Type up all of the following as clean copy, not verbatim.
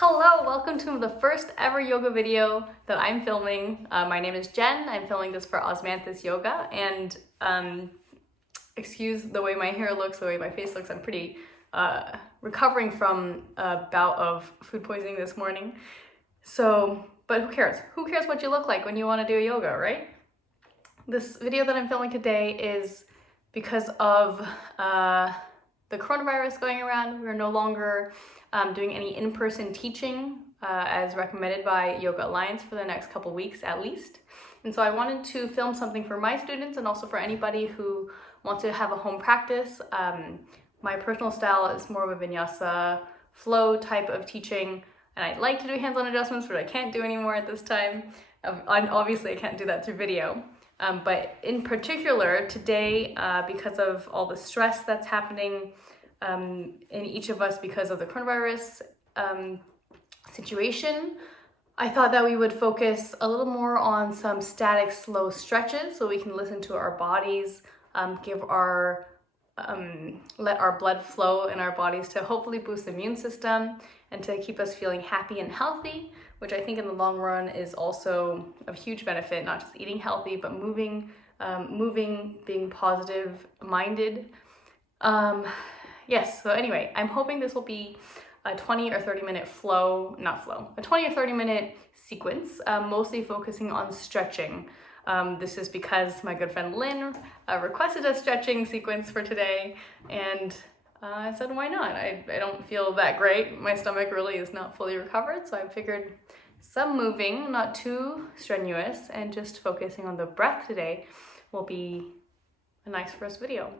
Hello, welcome to the first ever yoga video that I'm filming. My name is Jen. I'm filming this for Osmanthus Yoga, and excuse the way my hair looks, the way my face looks. I'm pretty recovering from a bout of food poisoning this morning. But who cares? Who cares what you look like when you want to do yoga, right? This video that I'm filming today is because of the coronavirus going around. We're no longer doing any in-person teaching as recommended by Yoga Alliance for the next couple weeks at least. And so I wanted to film something for my students and also for anybody who wants to have a home practice. My personal style is more of a vinyasa flow type of teaching, and I'd like to do hands-on adjustments, but I can't do anymore at this time. Obviously I can't do that through video. But in particular today, because of all the stress that's happening in each of us because of the coronavirus situation, I thought that we would focus a little more on some static, slow stretches so we can listen to our bodies, let our blood flow in our bodies to hopefully boost the immune system and to keep us feeling happy and healthy, which I think in the long run is also of huge benefit, not just eating healthy, but moving, being positive minded. Yes, so anyway, I'm hoping this will be a 20 or 30 minute a 20 or 30 minute sequence, mostly focusing on stretching. This is because my good friend Lynn requested a stretching sequence for today, and I said, why not? I don't feel that great. My stomach really is not fully recovered, so I figured some moving, not too strenuous, and just focusing on the breath today will be a nice first video.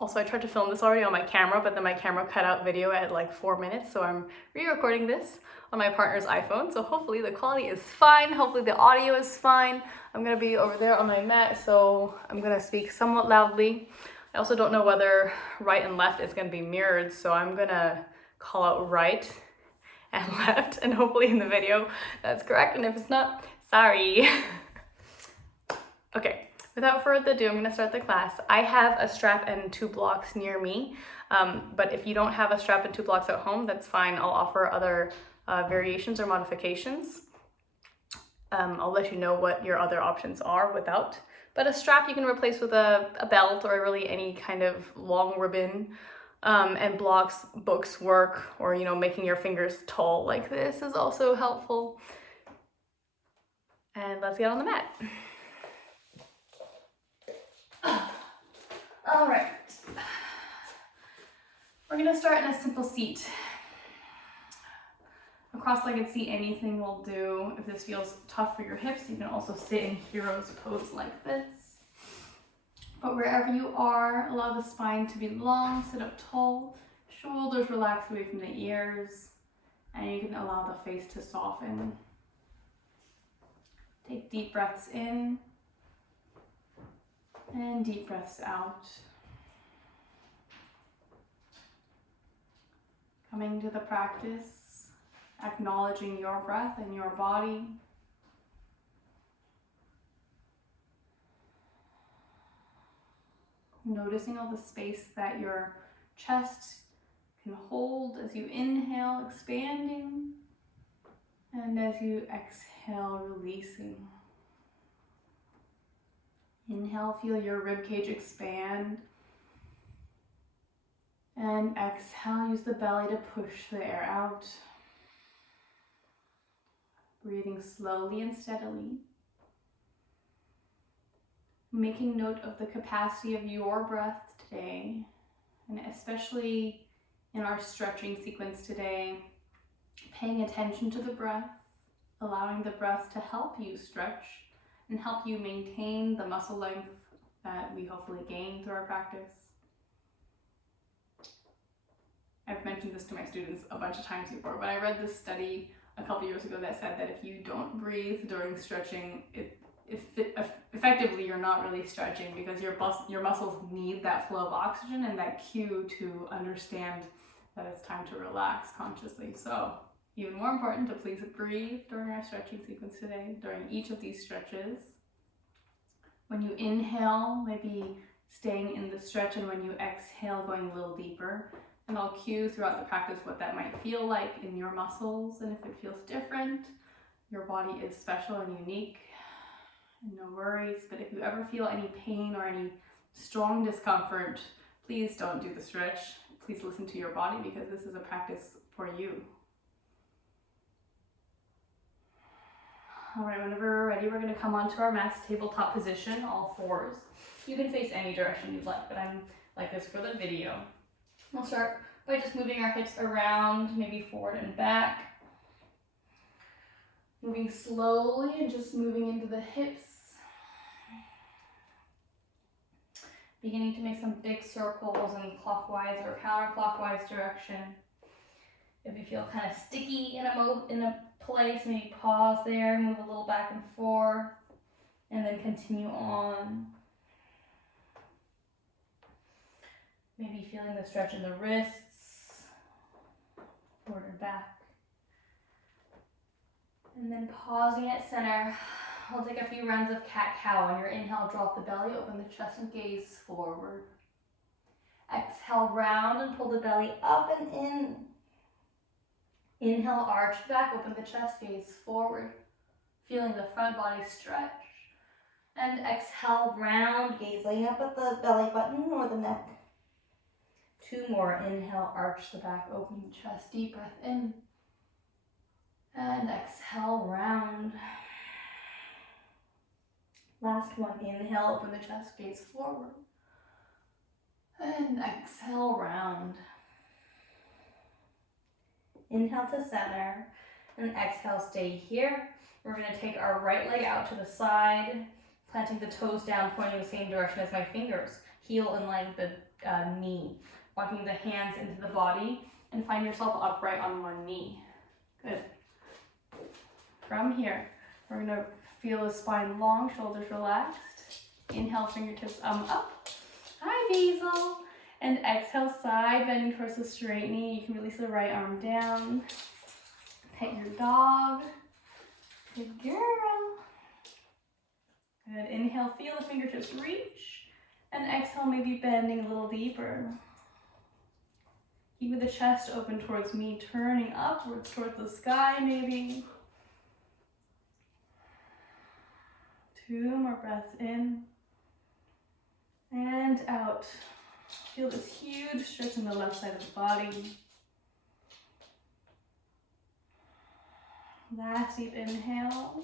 Also, I tried to film this already on my camera, but then my camera cut out video at like 4 minutes, so I'm re-recording this on my partner's iPhone, so hopefully the quality is fine, hopefully the audio is fine. I'm gonna be over there on my mat, so I'm gonna speak somewhat loudly. I also don't know whether right and left is gonna be mirrored, so I'm gonna call out right and left, and hopefully in the video that's correct, and if it's not, sorry. Okay. Without further ado, I'm going to start the class. I have a strap and 2 blocks near me, but if you don't have a strap and 2 blocks at home, that's fine. I'll offer other variations or modifications. I'll let you know what your other options are without. But a strap you can replace with a belt or really any kind of long ribbon, and books work, or making your fingers tall like this is also helpful. And let's get on the mat. All right, we're gonna start in a simple seat. A cross-legged seat, anything will do. If this feels tough for your hips, you can also sit in hero's pose like this. But wherever you are, allow the spine to be long, sit up tall, shoulders relax away from the ears, and you can allow the face to soften. Take deep breaths in and deep breaths out. Coming to the practice, acknowledging your breath and your body. Noticing all the space that your chest can hold as you inhale, expanding, and as you exhale, releasing. Inhale, feel your ribcage expand. And exhale, use the belly to push the air out. Breathing slowly and steadily. Making note of the capacity of your breath today, and especially in our stretching sequence today, paying attention to the breath, allowing the breath to help you stretch and help you maintain the muscle length that we hopefully gain through our practice. I've mentioned this to my students a bunch of times before, but I read this study a couple years ago that said that if you don't breathe during stretching, effectively you're not really stretching, because your muscles need that flow of oxygen and that cue to understand that it's time to relax consciously. So even more important to please breathe during our stretching sequence today, during each of these stretches. When you inhale, maybe staying in the stretch, and when you exhale, going a little deeper. And I'll cue throughout the practice what that might feel like in your muscles, and if it feels different, your body is special and unique, no worries. But if you ever feel any pain or any strong discomfort, please don't do the stretch. Please listen to your body, because this is a practice for you. All right, whenever we're ready, we're gonna come onto our mat's tabletop position, all fours. You can face any direction you'd like, but I'm like this for the video. We'll start by just moving our hips around, maybe forward and back. Moving slowly and just moving into the hips. Beginning to make some big circles in clockwise or counterclockwise direction. If you feel kind of sticky in a place, maybe pause there, move a little back and forth, and then continue on. Maybe feeling the stretch in the wrists, forward and back. And then pausing at center. We'll take a few rounds of cat-cow. On your inhale, drop the belly, open the chest and gaze forward. Exhale, round and pull the belly up and in. Inhale, arch back, open the chest, gaze forward. Feeling the front body stretch. And exhale, round, gaze laying up at the belly button or the neck. Two more. Inhale, arch the back, open the chest, deep breath in. And exhale, round. Last one. Inhale, open the chest, gaze forward. And exhale, round. Inhale to center. And exhale, stay here. We're going to take our right leg out to the side, planting the toes down, pointing the same direction as my fingers. Heel in line with the knee. Walking the hands into the body and find yourself upright on one knee. Good. From here, we're going to feel the spine long, shoulders relaxed. Inhale, fingertips up. Hi, Basil. And exhale, side bending towards the straight knee. You can release the right arm down. Pet your dog. Good girl. Good. Inhale, feel the fingertips reach. And exhale, maybe bending a little deeper. Keep the chest open towards me, turning upwards towards the sky maybe. 2 more breaths in and out. Feel this huge stretch in the left side of the body. Last deep inhale.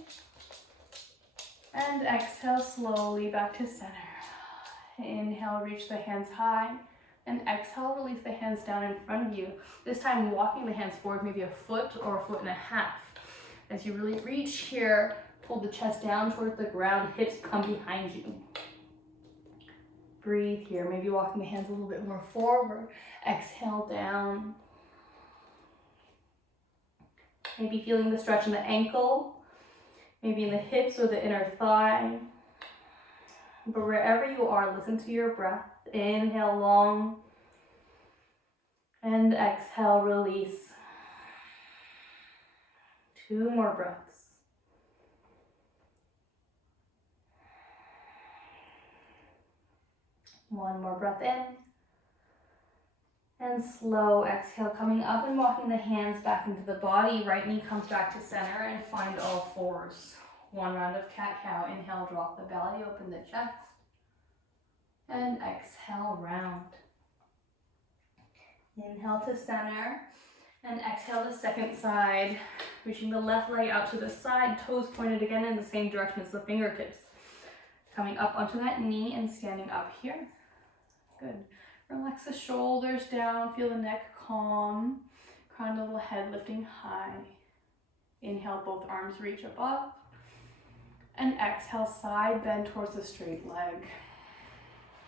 And exhale slowly back to center. Inhale, reach the hands high. And exhale, release the hands down in front of you. This time walking the hands forward, maybe a foot or a foot and a half. As you really reach here, pull the chest down towards the ground, hips come behind you. Breathe here, maybe walking the hands a little bit more forward. Exhale down. Maybe feeling the stretch in the ankle, maybe in the hips or the inner thigh. But wherever you are, listen to your breath. Inhale long. And exhale, release. 2 more breaths. One more breath in. And slow exhale, coming up and walking the hands back into the body. Right knee comes back to center and find all fours. 1 round of cat-cow. Inhale, drop the belly, open the chest. And exhale, round. Inhale to center. And exhale the second side. Reaching the left leg out to the side, toes pointed again in the same direction as the fingertips. Coming up onto that knee and standing up here. Good. Relax the shoulders down, feel the neck calm. Crown of the head lifting high. Inhale, both arms reach above. And exhale, side bend towards the straight leg.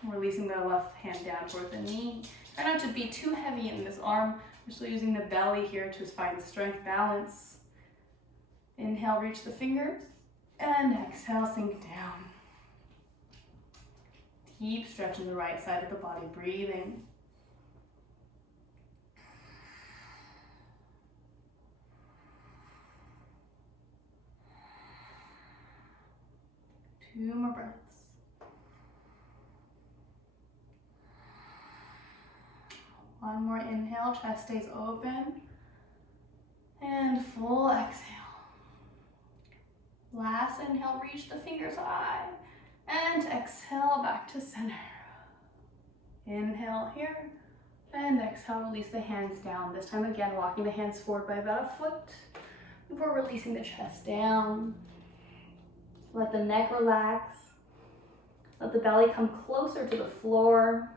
Releasing the left hand down towards the knee. Try not to be too heavy in this arm. We're still using the belly here to find strength, balance. Inhale, reach the fingers. And exhale, sink down. Deep stretch in the right side of the body, breathing. Two more breaths. One One more inhale, chest stays open. And full exhale. Last inhale, reach the fingers high. And exhale back to center. Inhale here. And exhale, release the hands down. This time again, walking the hands forward by about a foot before releasing the chest down. Let the neck relax. Let the belly come closer to the floor.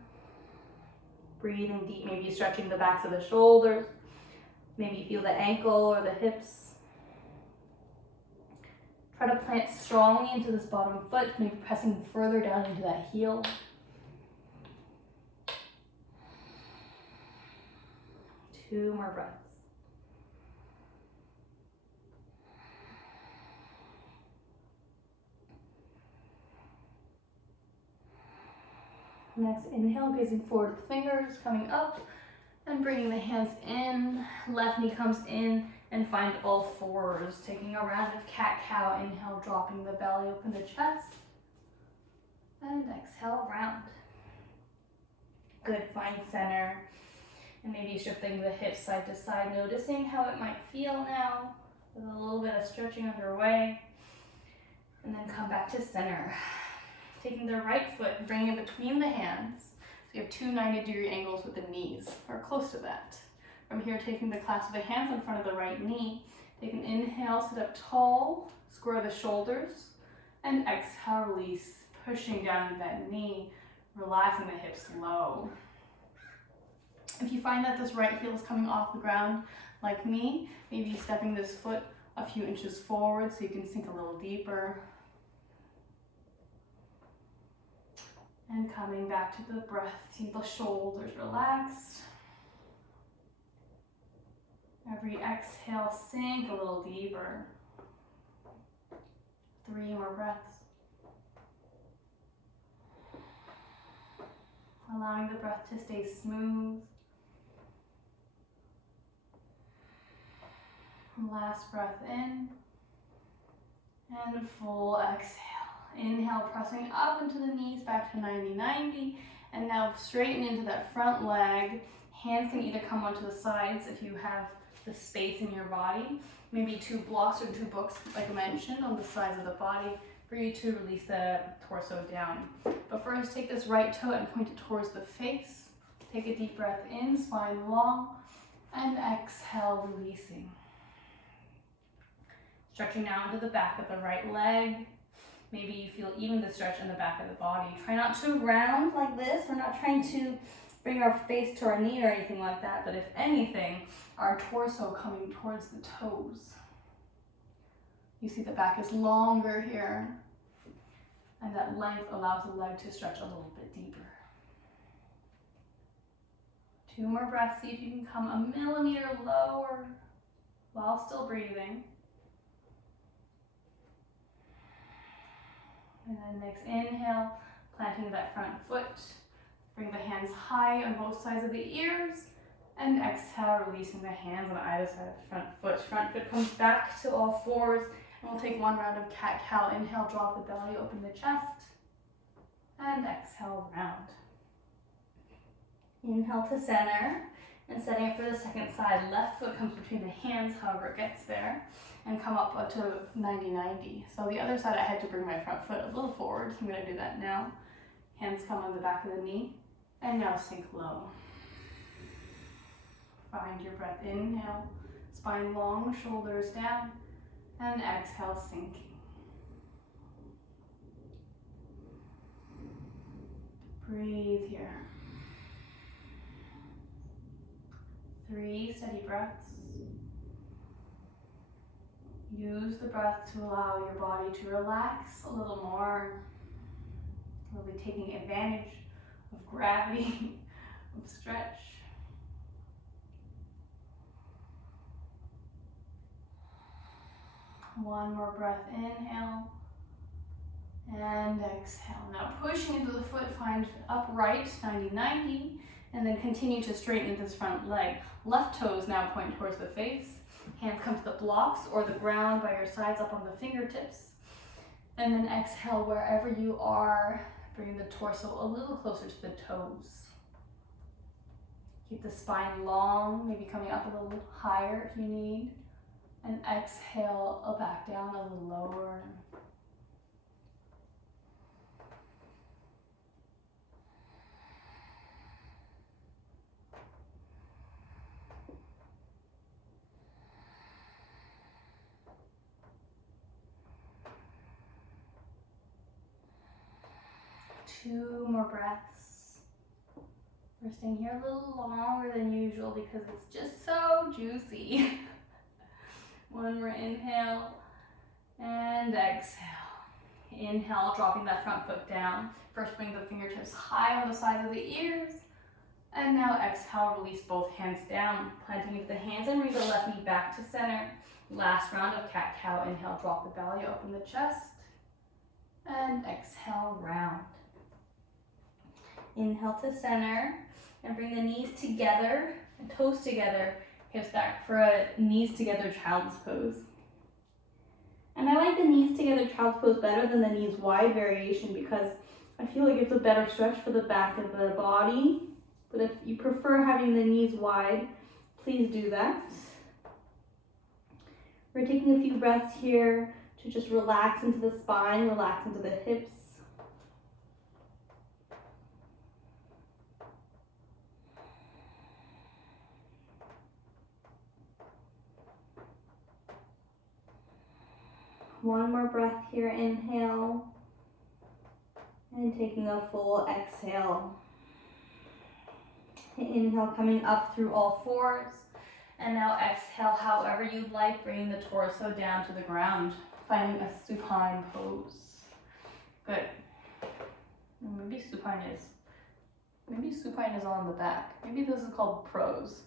Breathing deep, maybe stretching the backs of the shoulders. Maybe feel the ankle or the hips. Try to plant strongly into this bottom foot, maybe pressing further down into that heel. Two more breaths. Next, inhale, gazing forward with fingers coming up and bringing the hands in. Left knee comes in and find all fours. Taking a round of cat-cow. Inhale, dropping the belly, open the chest. And exhale, round. Good, find center. And maybe shifting the hips side to side, noticing how it might feel now. With a little bit of stretching underway. And then come back to center. Taking the right foot, bringing it between the hands. So you have two 90-degree angles with the knees, or close to that. From here, taking the clasp of the hands in front of the right knee. Take an inhale, sit up tall, square the shoulders, and exhale, release, pushing down that knee, relaxing the hips low. If you find that this right heel is coming off the ground, like me, maybe stepping this foot a few inches forward so you can sink a little deeper. And coming back to the breath, see the shoulders relaxed. Every exhale, sink a little deeper. 3 more breaths. Allowing the breath to stay smooth. Last breath in. And full exhale. Inhale, pressing up into the knees, back to 90-90. And now straighten into that front leg. Hands can either come onto the sides if you have the space in your body. Maybe 2 blocks or 2 books, like I mentioned, on the sides of the body for you to release the torso down. But first, take this right toe and point it towards the face. Take a deep breath in, spine long, and exhale, releasing. Stretching now into the back of the right leg. Maybe you feel even the stretch in the back of the body. Try not to round like this. We're not trying to bring our face to our knee or anything like that, but if anything, our torso coming towards the toes. You see the back is longer here, and that length allows the leg to stretch a little bit deeper. 2 more breaths. See if you can come a millimeter lower while still breathing. And then next inhale, planting that front foot. Bring the hands high on both sides of the ears. And exhale, releasing the hands on either side of the front foot. Front foot comes back to all fours. And we'll take 1 round of cat-cow. Inhale, drop the belly, open the chest. And exhale, round. Inhale to center. And setting up for the second side. Left foot comes between the hands, however it gets there. And come up to 90-90. So the other side, I had to bring my front foot a little forward. So I'm going to do that now. Hands come on the back of the knee. And now sink low. Find your breath. Inhale, spine long, shoulders down. And exhale, sinking. Breathe here. 3 steady breaths. Use the breath to allow your body to relax a little more. Really taking advantage of gravity, of stretch. One more breath, inhale and exhale. Now pushing into the foot, find upright, 90-90, and then continue to straighten this front leg. Left toes now point towards the face. Hands come to the blocks or the ground by your sides up on the fingertips. And then exhale wherever you are, bringing the torso a little closer to the toes. Keep the spine long, maybe coming up a little higher if you need. And exhale, back down a little lower. Two more breaths. We're staying here a little longer than usual because it's just so juicy. One more inhale and exhale. Inhale, dropping that front foot down. First, bring the fingertips high on the sides of the ears. And now exhale, release both hands down. Planting into the hands and bring the left knee back to center. Last round of cat-cow. Inhale, drop the belly, open the chest. And exhale, round. Inhale to center. And bring the knees together and toes together. Hips back for a knees together child's pose. And I like the knees together child's pose better than the knees wide variation because I feel like it's a better stretch for the back of the body. But if you prefer having the knees wide, please do that. We're taking a few breaths here to just relax into the spine, relax into the hips. One more breath here, inhale, and taking a full exhale. Inhale, coming up through all fours, and now exhale however you'd like, bringing the torso down to the ground, finding a supine pose. Good. Maybe supine is on the back. Maybe this is called pros.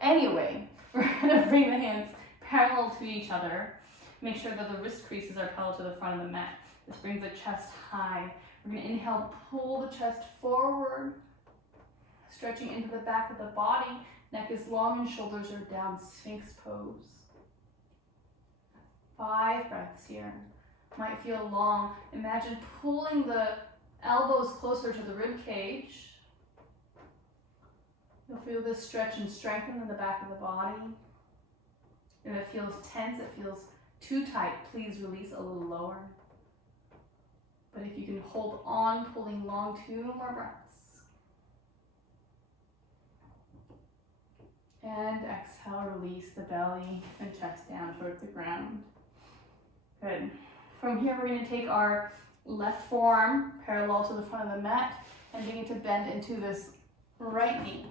Anyway, we're gonna bring the hands parallel to each other. Make sure that the wrist creases are parallel to the front of the mat. This brings the chest high. We're going to inhale, pull the chest forward, stretching into the back of the body. Neck is long and shoulders are down, Sphinx pose. 5 breaths here. Might feel long. Imagine pulling the elbows closer to the rib cage. You'll feel this stretch and strengthen in the back of the body. If it feels tense, it feels too tight, please release a little lower. But if you can hold on, pulling long, 2 more breaths. And exhale, release the belly and chest down towards the ground. Good. From here, we're going to take our left forearm parallel to the front of the mat and begin to bend into this right knee.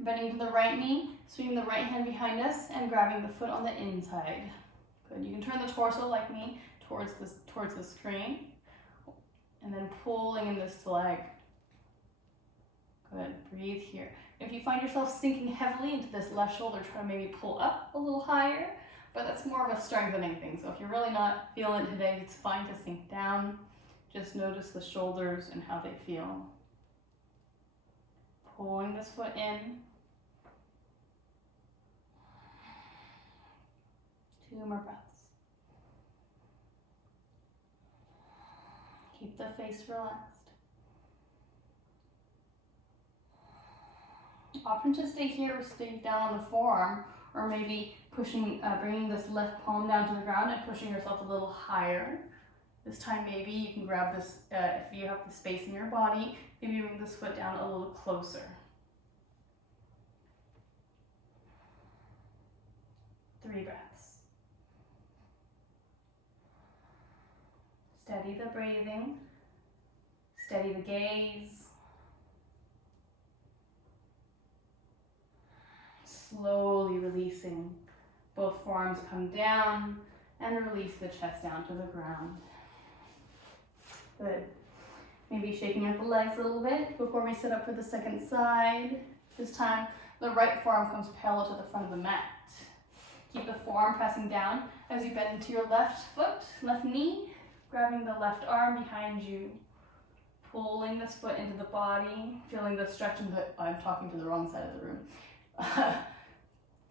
Bending to the right knee, swinging the right hand behind us and grabbing the foot on the inside. Good. You can turn the torso like me towards the screen and then pulling in this leg. Good. Breathe here. If you find yourself sinking heavily into this left shoulder, try to maybe pull up a little higher, but that's more of a strengthening thing. So if you're really not feeling it today, it's fine to sink down. Just notice the shoulders and how they feel. Pulling this foot in. 2 more breaths. Keep the face relaxed. Option to stay here or stay down on the forearm, or maybe pushing, bringing this left palm down to the ground and pushing yourself a little higher. This time maybe you can grab this, if you have the space in your body, maybe bring this foot down a little closer. 3 breaths. Steady the breathing, steady the gaze. Slowly releasing. Both forearms come down and release the chest down to the ground. Good. Maybe shaking out the legs a little bit before we sit up for the second side. This time, the right forearm comes parallel to the front of the mat. Keep the forearm pressing down as you bend into your left foot, left knee, grabbing the left arm behind you. Pulling this foot into the body, feeling the stretch in the, I'm talking to the wrong side of the room.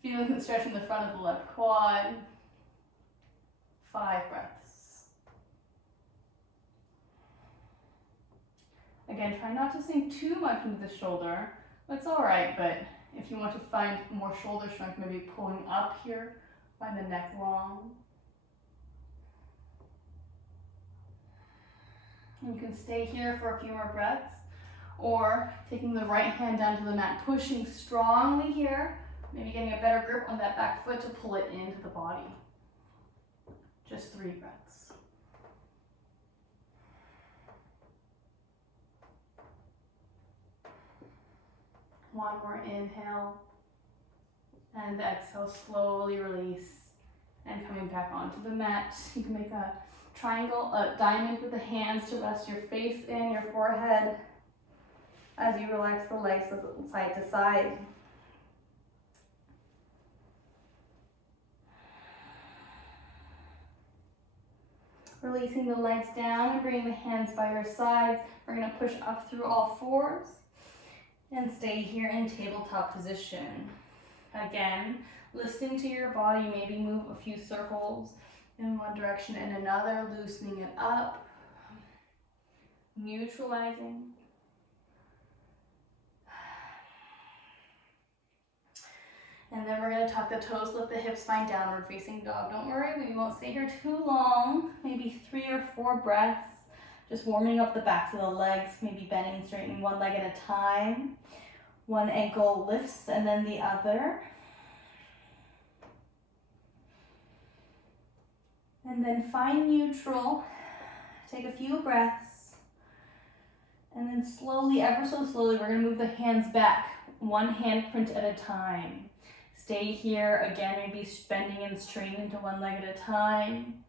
Feeling the stretch in the front of the left quad. 5 breaths. Again, try not to sink too much into the shoulder, It's all right, but if you want to find more shoulder strength, maybe pulling up here, find the neck long. And you can stay here for a few more breaths, or taking the right hand down to the mat, pushing strongly here, maybe getting a better grip on that back foot to pull it into the body. Just 3 breaths. One more inhale, and exhale, slowly release, and coming back onto the mat. You can make a triangle, a diamond with the hands to rest your face in, your forehead, as you relax the legs side to side. Releasing the legs down and bringing the hands by your sides. We're going to push up through all 4s and stay here in tabletop position. Again, listening to your body, maybe move a few circles in one direction and another, loosening it up, neutralizing. And then we're going to tuck the toes, lift the hips, find downward facing dog. Don't worry, we won't stay here too long, maybe 3 or 4 breaths. Just warming up the backs of the legs, maybe bending and straightening one leg at a time. One ankle lifts and then the other. And then find neutral. Take a few breaths. And then slowly, ever so slowly, we're going to move the hands back, one hand print at a time. Stay here, again, maybe bending and straightening into one leg at a time.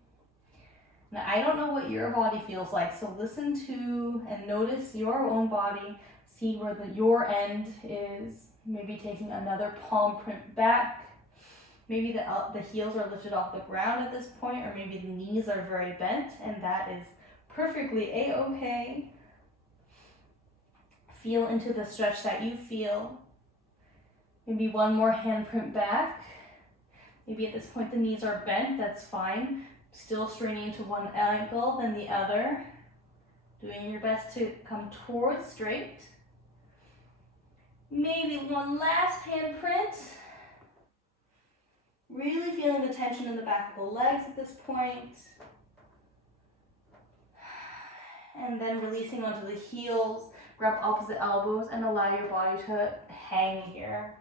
Now, I don't know what your body feels like, so listen to and notice your own body. See where your end is. Maybe taking another palm print back. Maybe the heels are lifted off the ground at this point, or maybe the knees are very bent, and that is perfectly a-okay. Feel into the stretch that you feel. Maybe one more hand print back. Maybe at this point the knees are bent, that's fine. Still straining into one ankle, then the other. Doing your best to come towards straight. Maybe one last hand print. Really feeling the tension in the back of the legs at this point. And then releasing onto the heels. Grab opposite elbows and allow your body to hang here.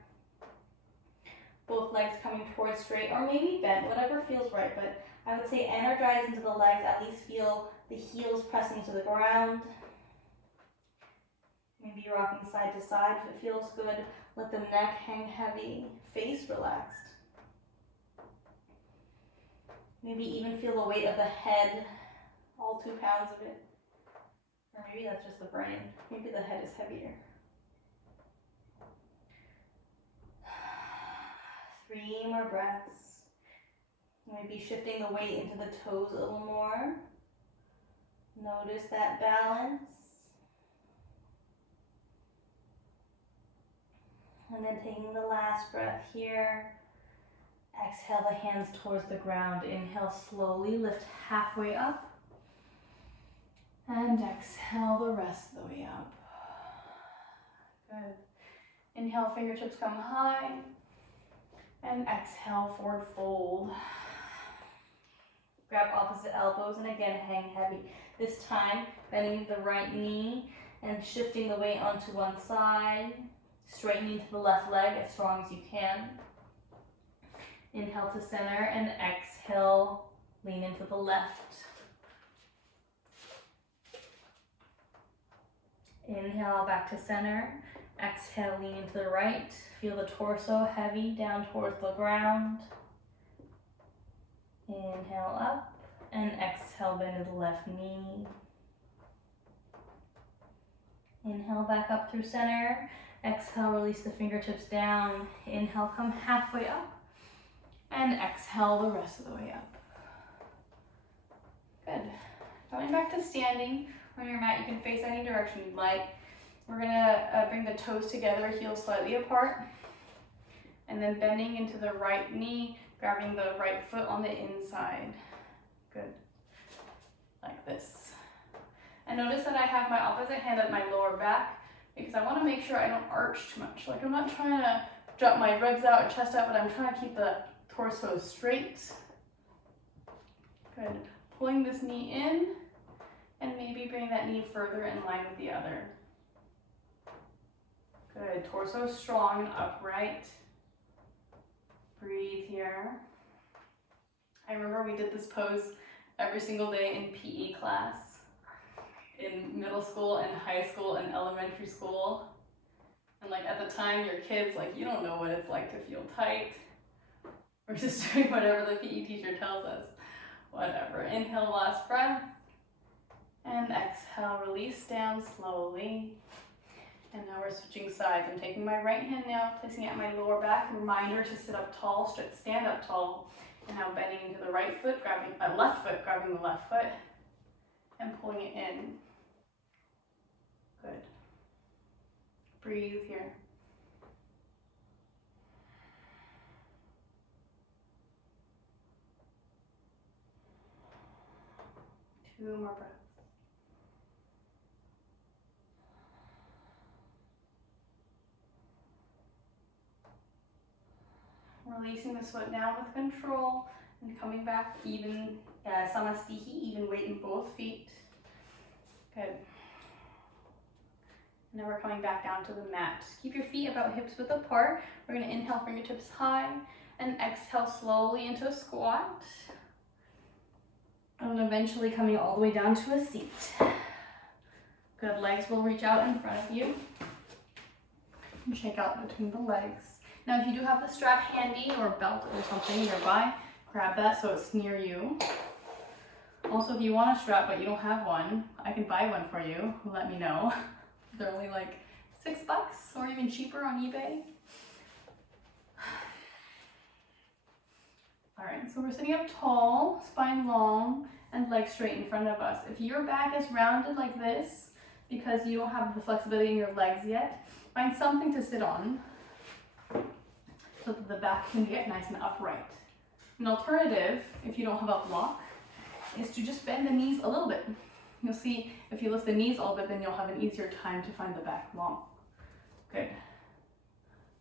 Both legs coming towards straight or maybe bent, whatever feels right, but I would say energize into the legs, at least feel the heels pressing to the ground. Maybe rocking side to side if it feels good. Let the neck hang heavy, face relaxed. Maybe even feel the weight of the head, all 2 pounds of it. Or maybe that's just the brain. Maybe the head is heavier. 3 more breaths. Maybe shifting the weight into the toes a little more. Notice that balance. And then taking the last breath here. Exhale the hands towards the ground. Inhale slowly, lift halfway up. And exhale the rest of the way up. Good. Inhale, fingertips come high. And exhale, forward fold. Grab opposite elbows and again hang heavy. This time, bending the right knee and shifting the weight onto one side. Straightening to the left leg as strong as you can. Inhale to center and exhale, lean into the left. Inhale back to center. Exhale, lean into the right. Feel the torso heavy down towards the ground. Inhale up and exhale, bend to the left knee. Inhale back up through center. Exhale, release the fingertips down. Inhale, come halfway up. And exhale the rest of the way up. Good. Going back to standing on your mat, you can face any direction you'd like. We're gonna bring the toes together, heels slightly apart. And then bending into the right knee, grabbing the right foot on the inside. Good. Like this. And notice that I have my opposite hand at my lower back, because I want to make sure I don't arch too much. Like I'm not trying to drop my legs out or chest out, but I'm trying to keep the torso straight. Good. Pulling this knee in and maybe bring that knee further in line with the other. Good. Torso strong and upright. Breathe here. I remember we did this pose every single day in PE class, in middle school and high school and elementary school. And like at the time, your kids, like you don't know what it's like to feel tight. We're just doing whatever the PE teacher tells us. Whatever. Inhale, last breath. And exhale, release down slowly. And now we're switching sides. I'm taking my right hand now, placing it at my lower back. Reminder to sit up tall, stand up tall. And now bending into the right foot, grabbing left foot, grabbing the left foot, and pulling it in. Good. Breathe here. Two more breaths. Releasing this foot down with control and coming back even, samastihi, even weight in both feet. Good. And now we're coming back down to the mat. Keep your feet about hips width apart. We're going to inhale fingertips high and exhale slowly into a squat. And eventually coming all the way down to a seat. Good. Legs will reach out in front of you. And shake out between the legs. Now, if you do have the strap handy or belt or something nearby, grab that so it's near you. Also, if you want a strap but you don't have one, I can buy one for you. Let me know. They're only like $6 or even cheaper on eBay. All right, so we're sitting up tall, spine long, and legs straight in front of us. If your back is rounded like this, because you don't have the flexibility in your legs yet, find something to sit on, so that the back can get nice and upright. An alternative, if you don't have a block, is to just bend the knees a little bit. You'll see if you lift the knees a little bit, then you'll have an easier time to find the back long. Good.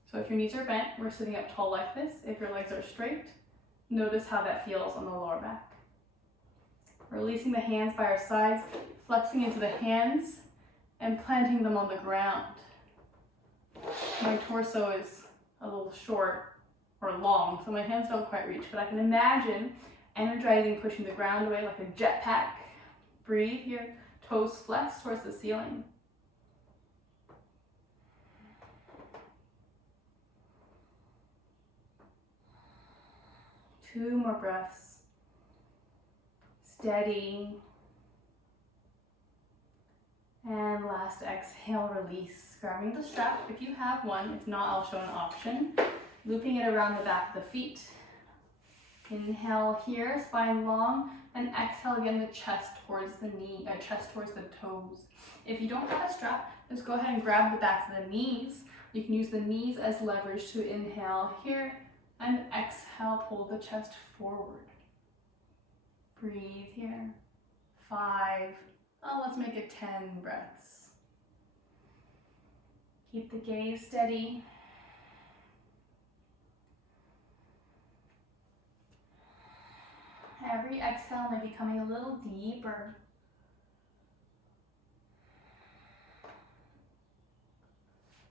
So if your knees are bent, we're sitting up tall like this. If your legs are straight, notice how that feels on the lower back. Releasing the hands by our sides, flexing into the hands, and planting them on the ground. My torso is a little short or long, so my hands don't quite reach, but I can imagine energizing, pushing the ground away like a jetpack. Breathe here, toes flex towards the ceiling. Two more breaths. Steady. And last exhale, release. Grabbing the strap if you have one. If not, I'll show an option. Looping it around the back of the feet. Inhale here, spine long, and exhale again, the chest towards the knee, chest towards the toes. If you don't have a strap, just go ahead and grab the backs of the knees. You can use the knees as leverage to inhale here, and exhale, pull the chest forward. Breathe here. 5. Oh, let's make it 10 breaths. Keep the gaze steady. Every exhale may be coming a little deeper.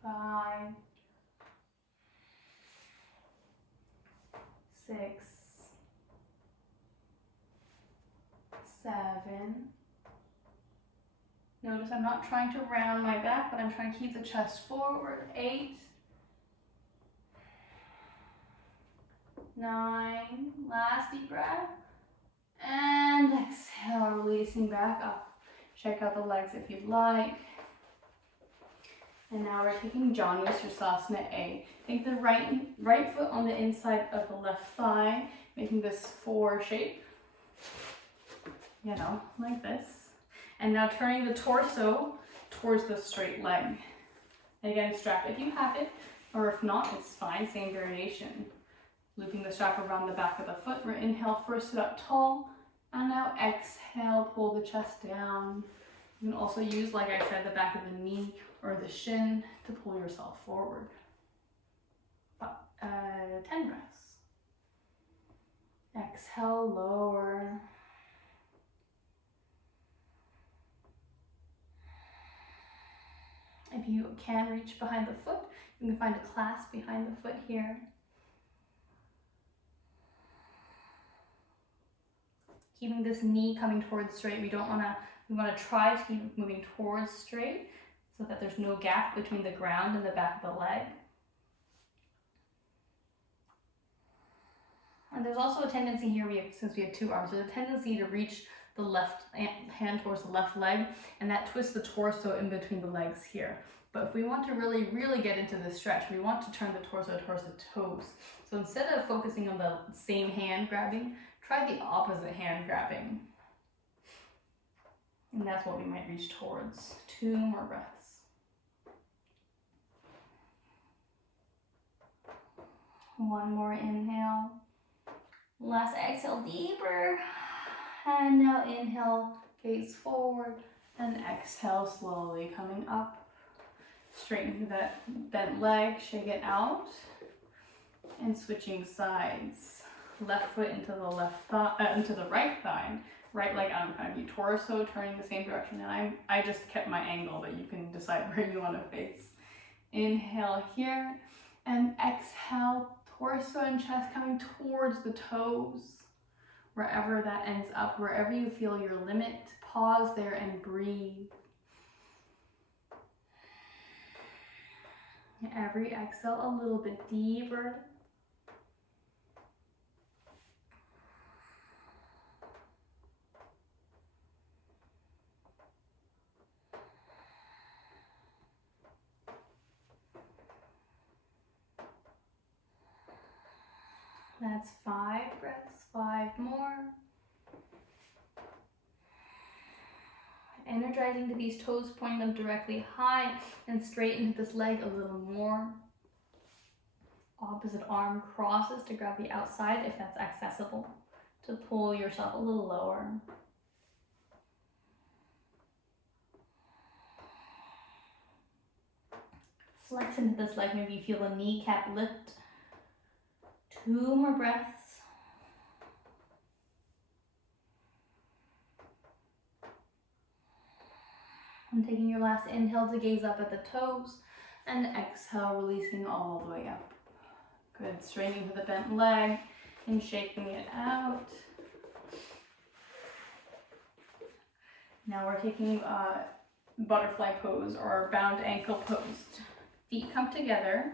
5, 6, 7. Notice I'm not trying to round my back, but I'm trying to keep the chest forward. 8, 9, last deep breath. And exhale, releasing back up. Check out the legs if you'd like. And now we're taking Janu Sirsasana A. Take the right foot on the inside of the left thigh, making this 4 shape. You know, like this. And now turning the torso towards the straight leg. And again, strap if you have it, or if not, it's fine, same variation. Looping the strap around the back of the foot. We're inhale, first sit up tall, and now exhale, pull the chest down. You can also use, like I said, the back of the knee or the shin to pull yourself forward. 10 breaths. Exhale, lower. If you can reach behind the foot, you can find a clasp behind the foot here. Keeping this knee coming towards straight. We want to try to keep moving towards straight so that there's no gap between the ground and the back of the leg. And there's also a tendency here, since we have two arms, there's a tendency to reach the left hand towards the left leg, and that twists the torso in between the legs here. But if we want to really, really get into this stretch, we want to turn the torso towards the toes. So instead of focusing on the same hand grabbing, try the opposite hand grabbing. And that's what we might reach towards. 2 more breaths. One more inhale. Last exhale, deeper. And now inhale, gaze forward. And exhale, slowly coming up. Straighten that bent leg, shake it out. And switching sides. Left foot into the left thigh, into the right thigh. Right leg out in front of you. Torso turning the same direction. And I just kept my angle, but you can decide where you want to face. Inhale here. And exhale, torso and chest coming towards the toes. Wherever that ends up, wherever you feel your limit, pause there and breathe. Every exhale a little bit deeper. That's 5 breaths, 5 more. Energizing to these toes, pointing them directly high and straight into this leg a little more. Opposite arm crosses to grab the outside if that's accessible, to pull yourself a little lower. Flex into this leg, maybe feel the kneecap lift. 2 more breaths. And taking your last inhale to gaze up at the toes, and exhale, releasing all the way up. Good, straightening to the bent leg and shaking it out. Now we're taking butterfly pose or bound ankle pose. Feet come together,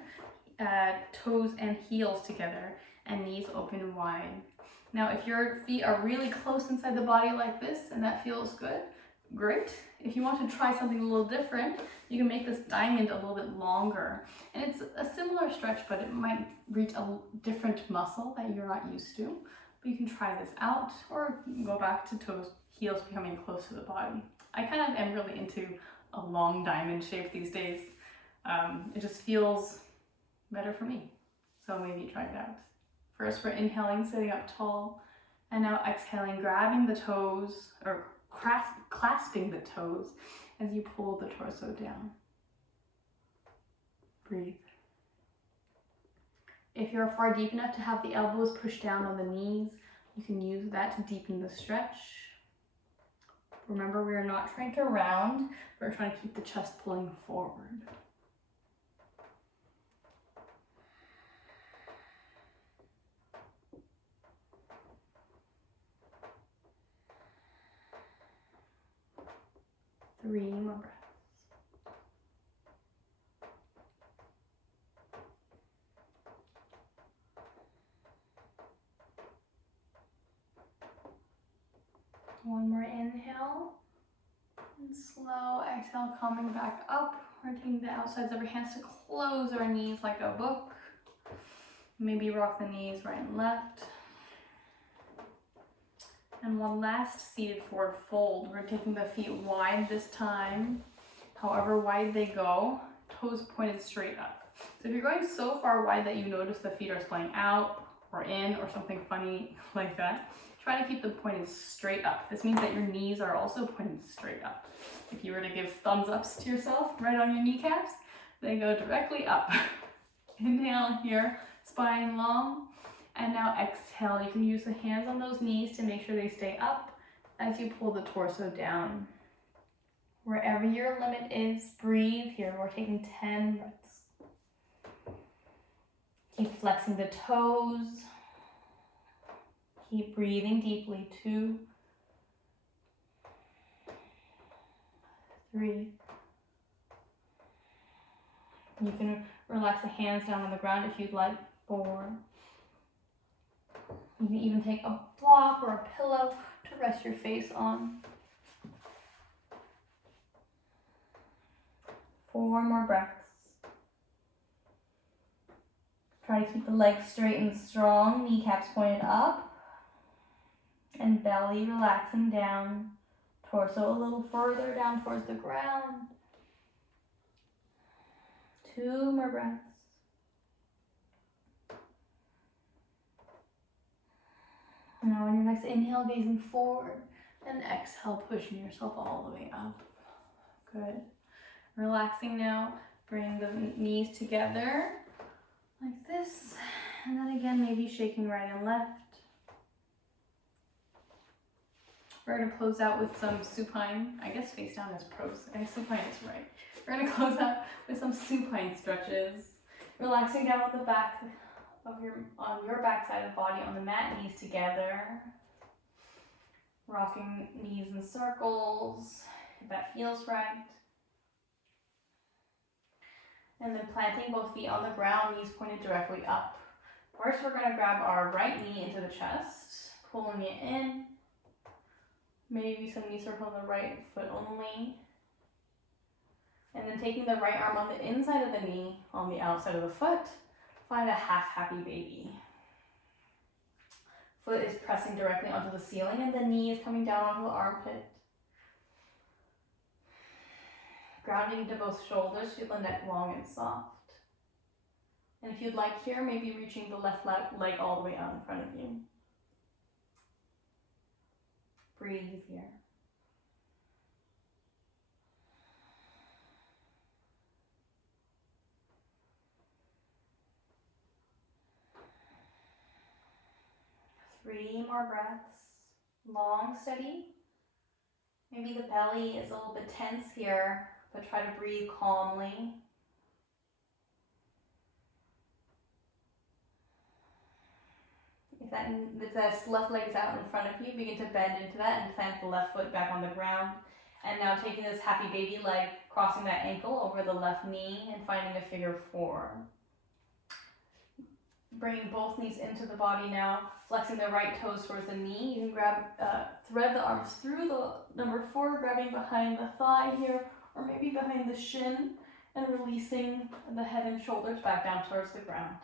toes and heels together, and knees open wide. Now if your feet are really close inside the body like this and that feels good, great. If you want to try something a little different, you can make this diamond a little bit longer. And it's a similar stretch, but it might reach a different muscle that you're not used to. But you can try this out or go back to toes, heels becoming close to the body. I kind of am really into a long diamond shape these days. It just feels better for me. So maybe try it out. First we're inhaling, sitting up tall, and now exhaling, grabbing the toes or clasping the toes as you pull the torso down. Breathe. If you're far deep enough to have the elbows pushed down on the knees, you can use that to deepen the stretch. Remember, we are not trying to round, we're trying to keep the chest pulling forward. Three more breaths. One more inhale. And slow exhale, coming back up. We're taking the outsides of our hands to close our knees like a book. Maybe rock the knees right and left. And one last seated forward fold. We're taking the feet wide this time. However wide they go, toes pointed straight up. So if you're going so far wide that you notice the feet are splaying out or in or something funny like that. Try to keep them pointed straight up. This means that your knees are also pointed straight up. If you were to give thumbs ups to yourself right on your kneecaps, they go directly up. Inhale here, spine long. And now exhale. You can use the hands on those knees to make sure they stay up as you pull the torso down. Wherever your limit is, breathe here. We're taking 10 breaths. Keep flexing the toes. Keep breathing deeply. 2, 3. You can relax the hands down on the ground if you'd like. 4. You can even take a block or a pillow to rest your face on. 4 more breaths. Try to keep the legs straight and strong, kneecaps pointed up, and belly relaxing down, torso a little further down towards the ground. 2 more breaths. Now on your next inhale, gazing forward, and exhale, pushing yourself all the way up. Good. Relaxing now, bring the knees together like this, and then again, maybe shaking right and left. We're going to close out with some supine, I guess face down is pros, I guess supine is right. We're going to close out with some supine stretches. Relaxing down on the back of on your back side of the body on the mat, knees together. Rocking knees in circles, if that feels right. And then planting both feet on the ground, knees pointed directly up. First, we're going to grab our right knee into the chest, pulling it in. Maybe some knee circle on the right foot only. And then taking the right arm on the inside of the knee, on the outside of the foot, find a half happy baby. Foot is pressing directly onto the ceiling and the knee is coming down onto the armpit. Grounding into both shoulders, feel the neck long and soft. And if you'd like here, maybe reaching the left leg all the way out in front of you. Breathe here. Three more breaths, long, steady. Maybe the belly is a little bit tense here, but try to breathe calmly. If that left leg is out in front of you, begin to bend into that and plant the left foot back on the ground. And now taking this happy baby leg, crossing that ankle over the left knee and finding a figure 4. Bringing both knees into the body now, flexing the right toes towards the knee. You can grab, thread the arms through the number 4, grabbing behind the thigh here, or maybe behind the shin, and releasing the head and shoulders back down towards the ground.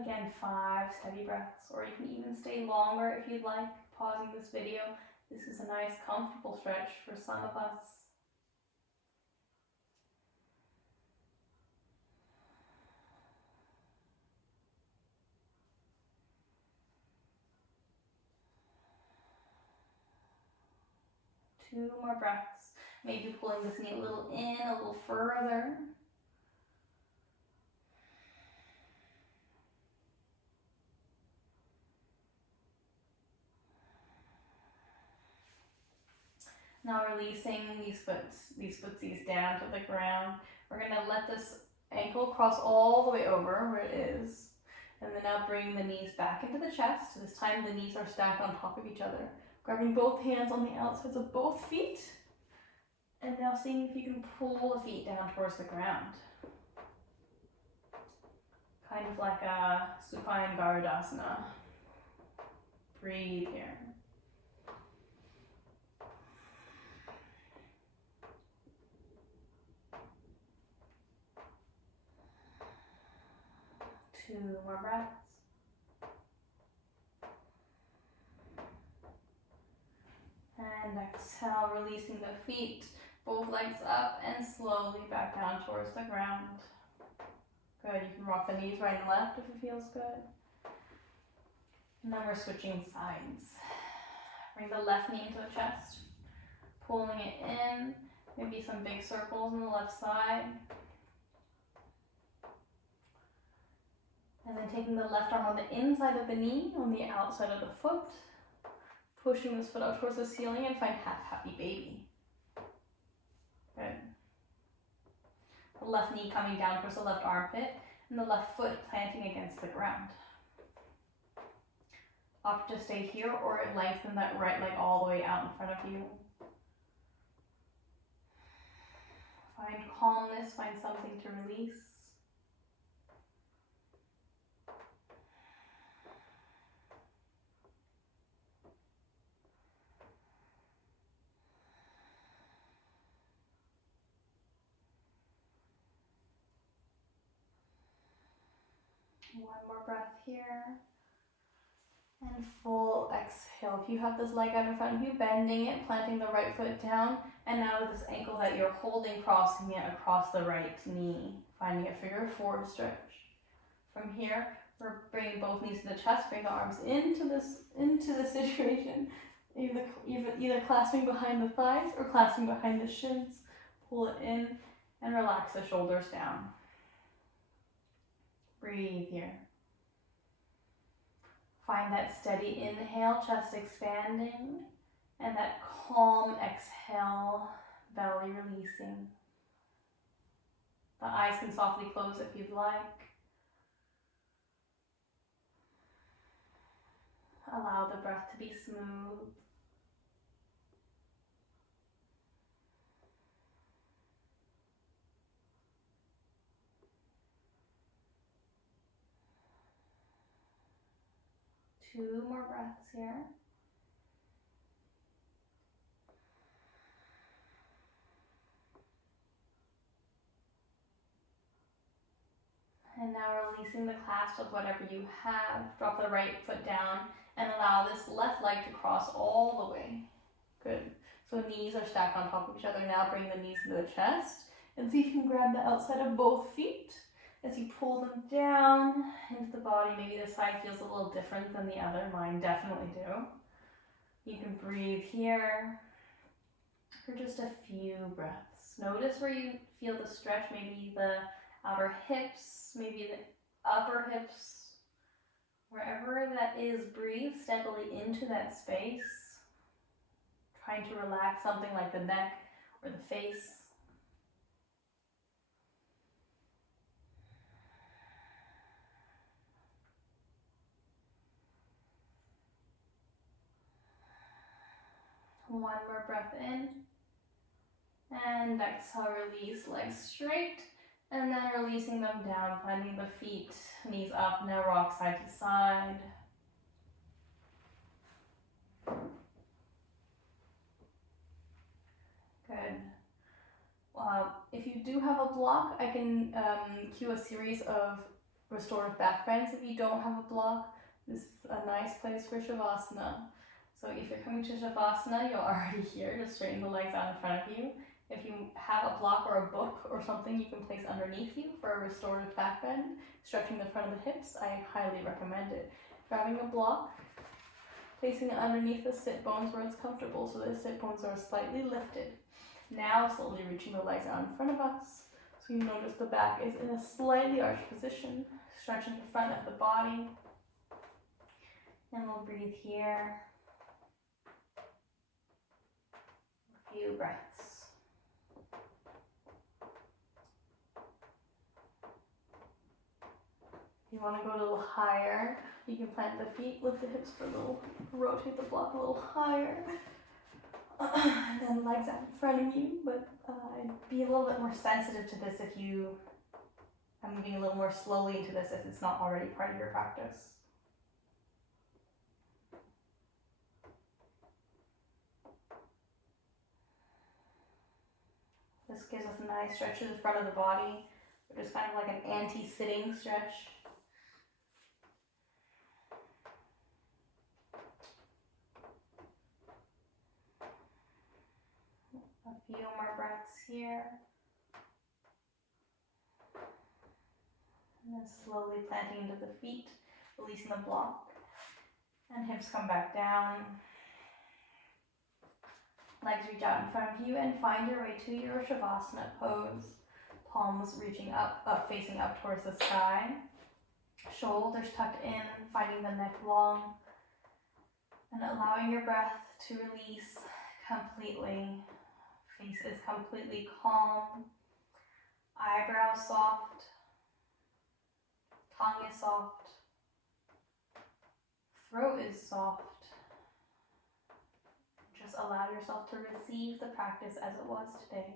Again, 5 steady breaths, or you can even stay longer if you'd like, pausing this video. This is a nice, comfortable stretch for some of us. Two more breaths, maybe pulling this knee a little in, a little further. Now releasing these footsies down to the ground. We're going to let this ankle cross all the way over where it is. And then now bring the knees back into the chest. This time the knees are stacked on top of each other. Grabbing both hands on the outsides of both feet. And now seeing if you can pull the feet down towards the ground. Kind of like a supine Garudasana. Breathe here. Two more breaths. And exhale, releasing the feet, Both legs up and slowly back down towards the ground. Good, you can rock the knees right and left if it feels good. And then we're switching sides. Bring the left knee into the chest, pulling it in, maybe some big circles on the left side. And then taking the left arm on the inside of the knee, on the outside of the foot, pushing this foot out towards the ceiling and find half happy baby. Good. The left knee coming down towards the left armpit and the left foot planting against the ground. Opt to stay here or lengthen that right leg all the way out in front of you. Find calmness, find something to release. One more breath here. And full exhale. If you have this leg out in front of you, bending it, planting the right foot down, and now with this ankle that you're holding, crossing it across the right knee, finding a figure four stretch. From here, we're bringing both knees to the chest, bring the arms into the situation, either clasping behind the thighs or clasping behind the shins. Pull it in and relax the shoulders down. Breathe here. Find that steady inhale, chest expanding, and that calm exhale, belly releasing. The eyes can softly close if you'd like. Allow the breath to be smooth. Two more breaths here. And now releasing the clasp of whatever you have. Drop the right foot down and allow this left leg to cross all the way. Good. So knees are stacked on top of each other. Now bring the knees to the chest and see if you can grab the outside of both feet. As you pull them down into the body, maybe this side feels a little different than the other. Mine definitely do. You can breathe here for just a few breaths. Notice where you feel the stretch, maybe the outer hips, maybe the upper hips. Wherever that is, breathe steadily into that space. Trying to relax something like the neck or the face. One more breath in, and exhale, release, legs straight, and then releasing them down, finding the feet, knees up, now rock side to side. Good. If you do have a block, I can cue a series of restorative back bends. If you don't have a block, this is a nice place for Shavasana. So if you're coming to Shavasana, you're already here. Just straighten the legs out in front of you. If you have a block or a book or something you can place underneath you for a restorative back bend, stretching the front of the hips, I highly recommend it. Grabbing a block, placing it underneath the sit bones where it's comfortable so the sit bones are slightly lifted. Now slowly reaching the legs out in front of us. So you notice the back is in a slightly arched position, stretching the front of the body. And we'll breathe here. A few breaths. If you want to go a little higher, you can plant the feet, lift the hips for a little, rotate the block a little higher. And then legs out in front of you, but be a little bit more sensitive to this if you are moving a little more slowly into this if it's not already part of your practice. This gives us a nice stretch to the front of the body, which is kind of like an anti-sitting stretch. A few few more breaths here. And then slowly planting into the feet, releasing the block. And hips come back down. Legs reach out in front of you and find your way to your Shavasana pose. Palms reaching up, facing up towards the sky. Shoulders tucked in, finding the neck long. And allowing your breath to release completely. Face is completely calm. Eyebrows soft. Tongue is soft. Throat is soft. Just allow yourself to receive the practice as it was today.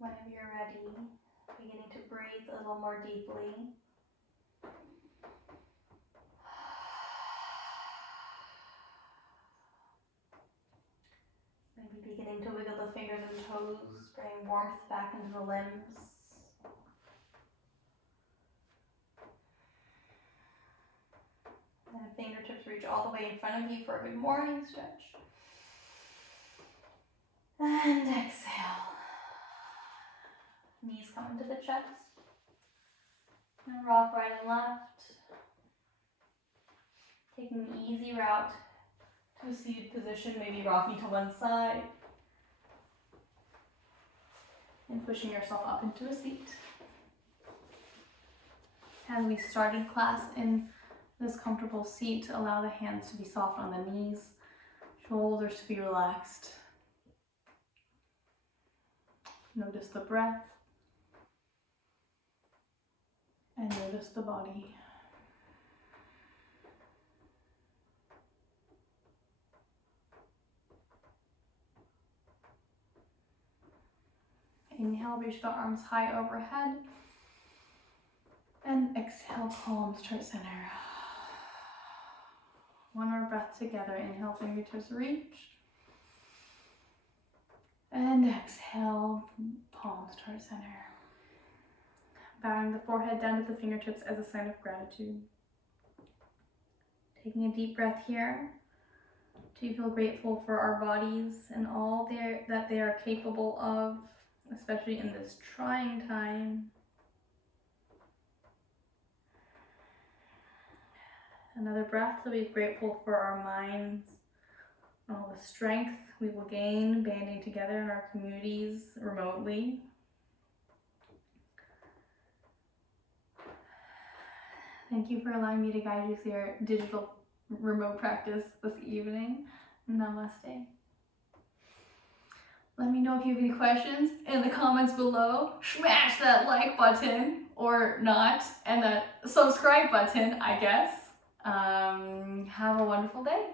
Whenever you're ready, beginning to breathe a little more deeply. Maybe beginning to wiggle the fingers and toes, bringing warmth back into the limbs. And fingertips reach all the way in front of you for a good morning stretch. And exhale. Knees come into the chest. And rock right and left. Taking an easy route to a seated position, maybe rocking to one side. And pushing yourself up into a seat. As we started class in this comfortable seat, allow the hands to be soft on the knees, shoulders to be relaxed. Notice the breath. And notice the body. Inhale, reach the arms high overhead. And exhale, palms towards center. One more breath together. Inhale, fingertips reach. And exhale, palms towards center. Bowing the forehead down to the fingertips as a sign of gratitude. Taking a deep breath here. Do you feel grateful for our bodies and all that they are capable of, especially in this trying time? Another breath to be grateful for our minds, all the strength we will gain banding together in our communities remotely. Thank you for allowing me to guide you through your digital remote practice this evening. Namaste. Let me know if you have any questions in the comments below. Smash that like button or not, and that subscribe button, I guess. Have a wonderful day.